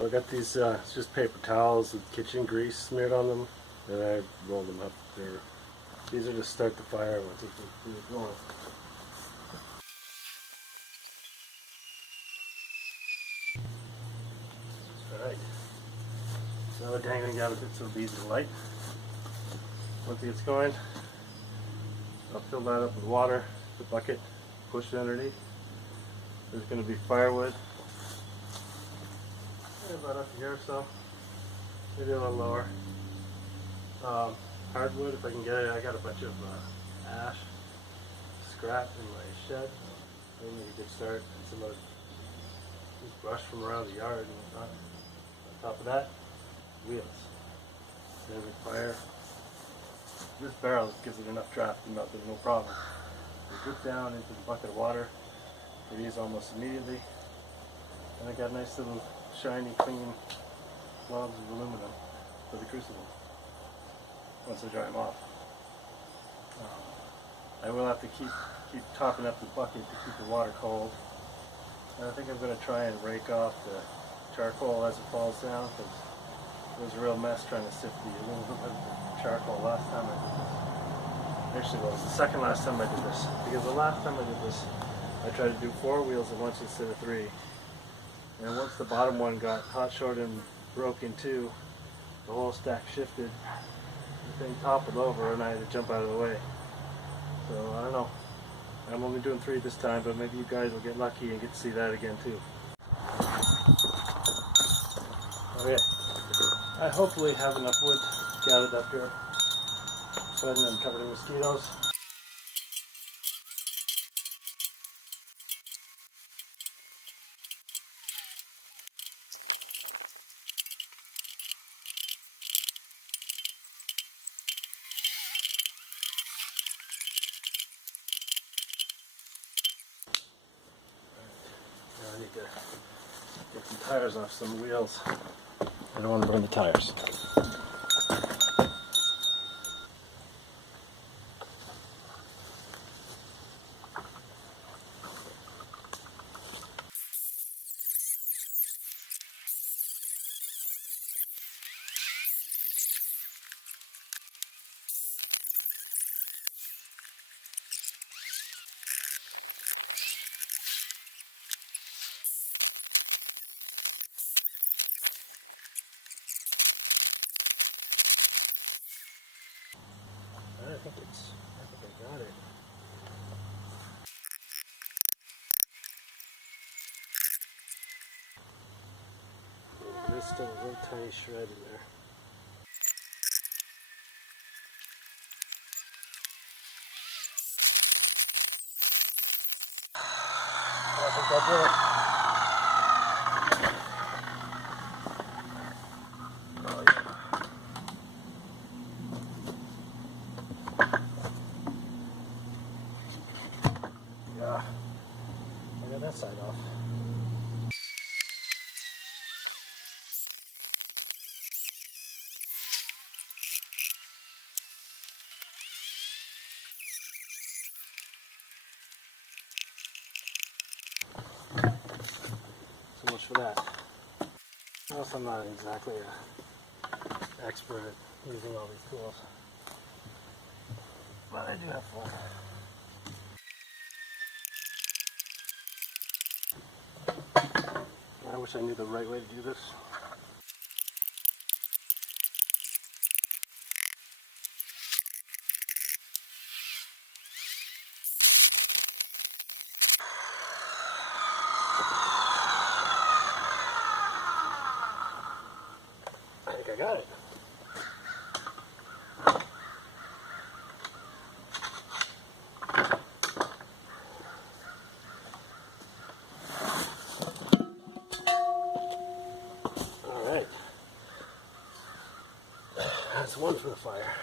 So I got these, it's just paper towels with kitchen grease smeared on them, and I rolled them up. These are to start the fire once it gets going. Alright, so we're dangling down a bit so it'll be easy to light. Once it gets going, I'll fill that up with water, the bucket, push it underneath. There's going to be firewood, about up here or so, maybe a little lower. Hardwood if I can get it. I got a bunch of ash scrap in my shed. That'll make a good start, and some of this brush from around the yard and whatnot. On top of that, wheels. There's a fire. This barrel gives it enough draft and there's no problem. We drip down into the bucket of water. It is almost immediately. And I got a nice little shiny, clean globs of aluminum for the crucible once I dry them off. I will have to keep topping up the bucket to keep the water cold. And I think I'm going to try and rake off the charcoal as it falls down, because it was a real mess trying to sift the aluminum out of the charcoal last time I did this. Actually, well, it was the second last time I did this, because the last time I did this I tried to do 4 wheels at once instead of 3. And once the bottom one got hot, short, and broke in 2, the whole stack shifted. The thing toppled over and I had to jump out of the way. So I don't know. I'm only doing 3 this time, but maybe you guys will get lucky and get to see that again too. Okay. I hopefully have enough wood gathered up here so I haven't covered in mosquitoes. I need to get some tires off some wheels. I don't want to burn the tires. I think I got it. There's still a little tiny shred in there. I think I'll do it. Yeah, I got that side off. So much for that. Also, I'm not exactly an expert at using all these tools, but I do have fun. I wish I knew the right way to do this. I think I got it. Alright. That's one for the fire.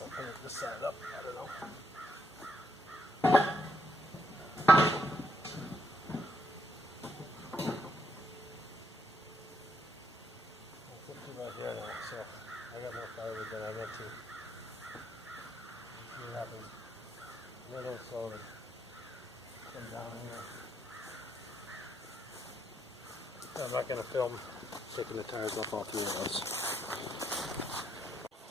I'll put this side up, I don't know. than I meant to. It happens a little slowly. Come down here. I'm not going to film taking the tires off all three of those.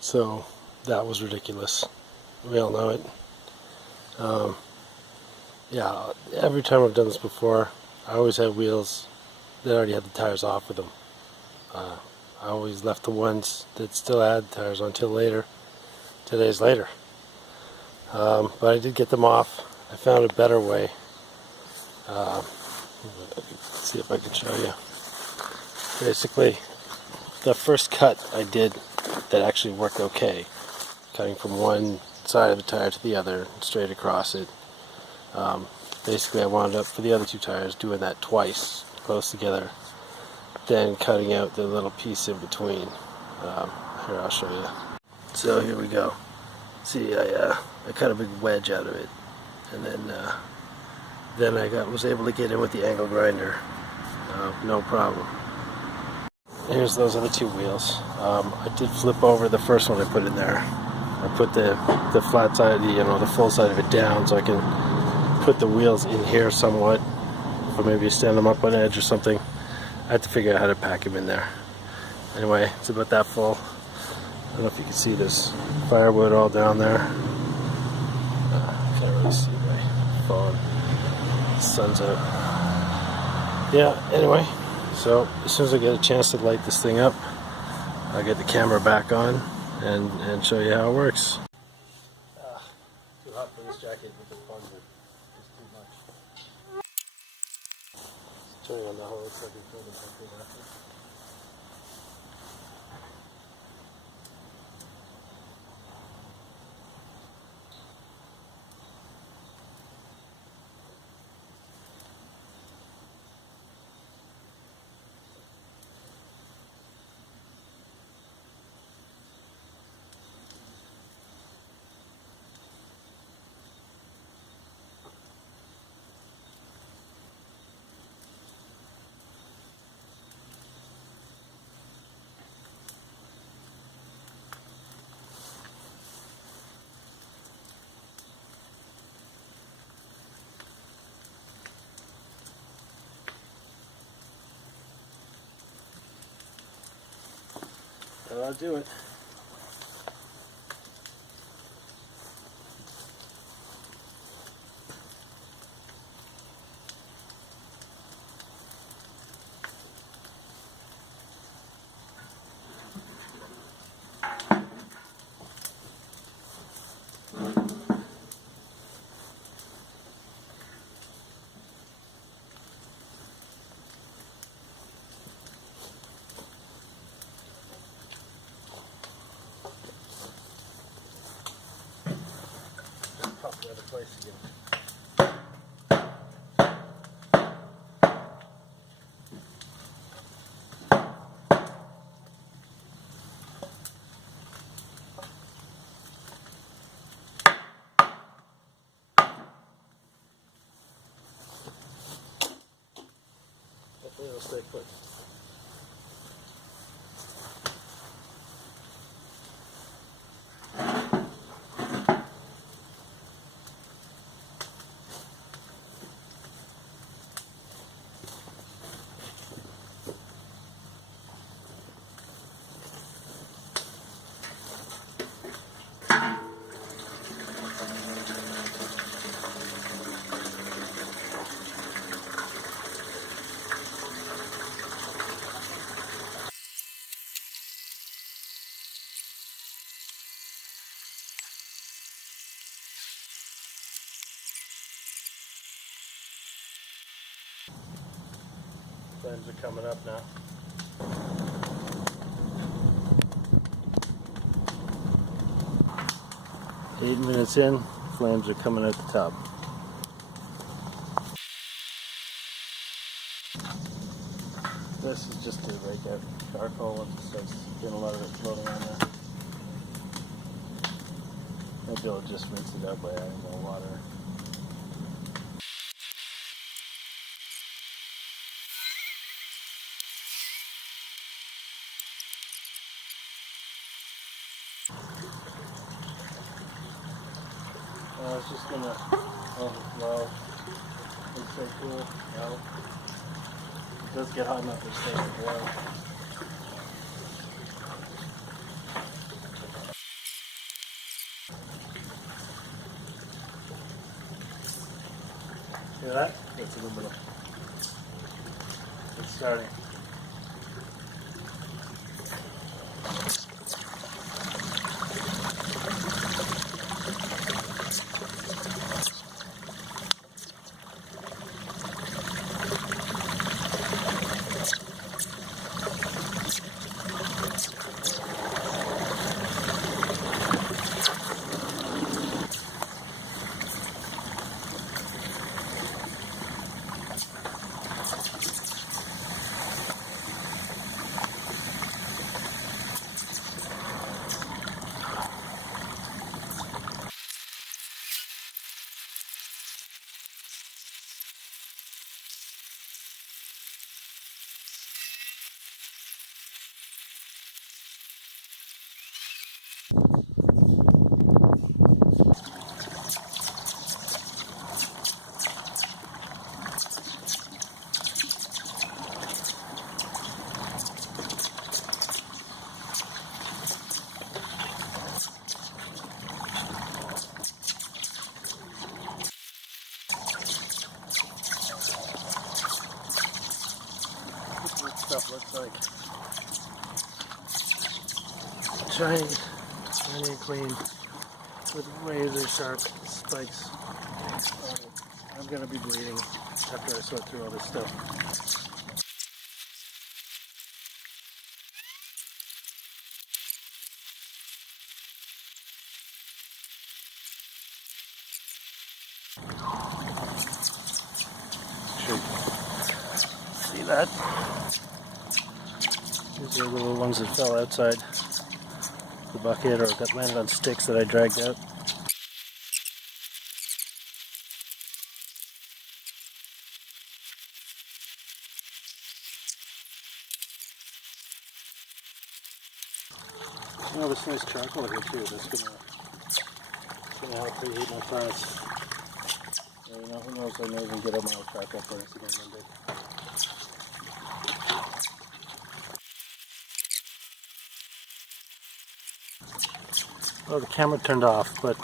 So that was ridiculous. We all know it. Yeah, every time I've done this before, I always had wheels that already had the tires off with them. I always left the ones that still had tires on until later, 2 days later. But I did get them off. I found a better way. Let's see if I can show you. Basically, the first cut I did that actually worked okay, cutting from one side of the tire to the other, straight across it. Basically I wound up for the other two tires doing that twice, close together, then cutting out the little piece in between. Here, I'll show you. So here we go. See, I cut a big wedge out of it, and then I was able to get in with the angle grinder, no problem. Here's those other two wheels. I did flip over the first one I put in there. I put the flat side, the full side of it down so I can put the wheels in here somewhat, or maybe stand them up on edge or something. I had to figure out how to pack them in there. Anyway, it's about that full. I don't know if you can see this firewood all down there. Can't really see my phone. The sun's out. Yeah, anyway, so as soon as I get a chance to light this thing up, I'll get the camera back on and show you how it works. Too hot for this jacket with the plugs in. It's too much. Turning on the hose so I can fill the bucket after. That'll do it. Another place again. Hopefully it'll stay put. Flames are coming up now. Eight minutes in, flames are coming out the top. This is just to rake out charcoal once it starts getting a lot of it floating on there. Maybe I'll just rinse it out by adding more water. It's just gonna overflow. Looks so cool. No. It does get hot enough to stay to boil. Hear that? That's aluminum. It's starting. Stuff looks like shiny and clean with razor sharp spikes on it. I'm gonna be bleeding after I sort through all this stuff. See that? These are the little ones that fell outside the bucket or got landed on sticks that I dragged out. Oh, this nice charcoal here too. That's gonna help preheat my furnace. You know, who knows? I may even get up my charcoal furnace again one day. Well, the camera turned off, but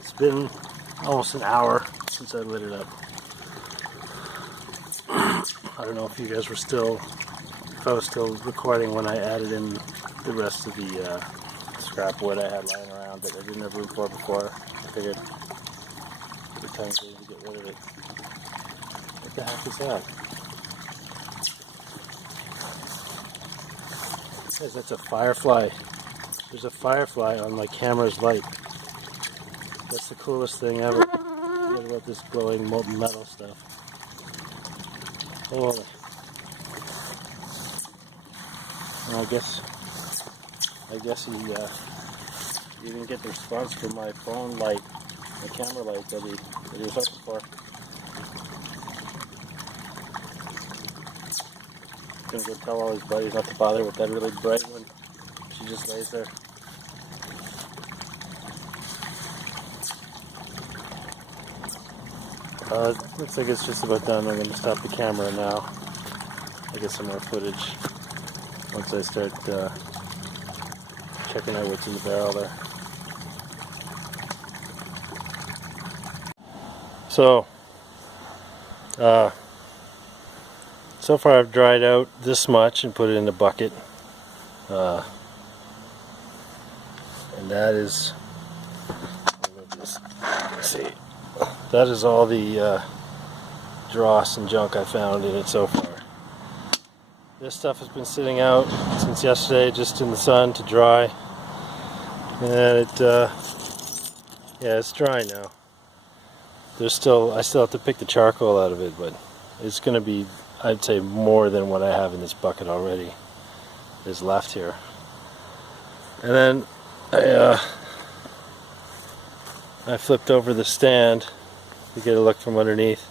it's been almost an hour since I lit it up. I don't know if you guys were still, if I was still recording when I added in the rest of the scrap wood I had lying around that I didn't have room for before. I figured every time to get rid of it. What the heck is that? Guys, that's a firefly. There's a firefly on my camera's light. That's the coolest thing ever. Forget about this glowing molten metal stuff. Holy. Well, I guess you didn't get the response from my phone light, my camera light that he was hoping for. He's gonna go tell all his buddies not to bother with that really bright one. She just lays there. Looks like it's just about done. I'm going to stop the camera now. I get some more footage once I start checking out what's in the barrel there. So, so far I've dried out this much and put it in a bucket. And that is, let's see, that is all the dross and junk I found in it so far. This stuff has been sitting out since yesterday, just in the sun to dry, and yeah, it's dry now. I still have to pick the charcoal out of it, but it's going to be, I'd say, more than what I have in this bucket already is left here. And then I flipped over the stand to get a look from underneath.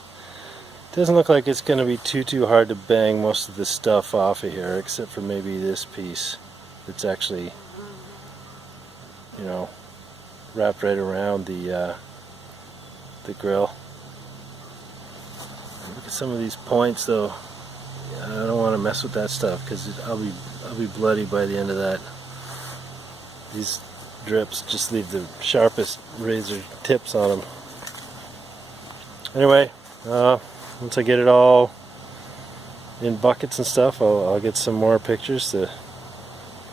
It doesn't look like it's going to be too hard to bang most of this stuff off of here, except for maybe this piece. It's actually, you know, wrapped right around the grill. Look at some of these points though. I don't want to mess with that stuff because I'll be bloody by the end of that. These drips just leave the sharpest razor tips on them. Anyway, once I get it all in buckets and stuff, I'll get some more pictures to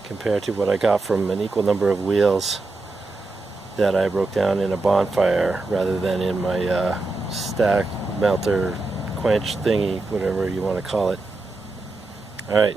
compare to what I got from an equal number of wheels that I broke down in a bonfire rather than in my stack melter quench thingy, whatever you want to call it. Alright.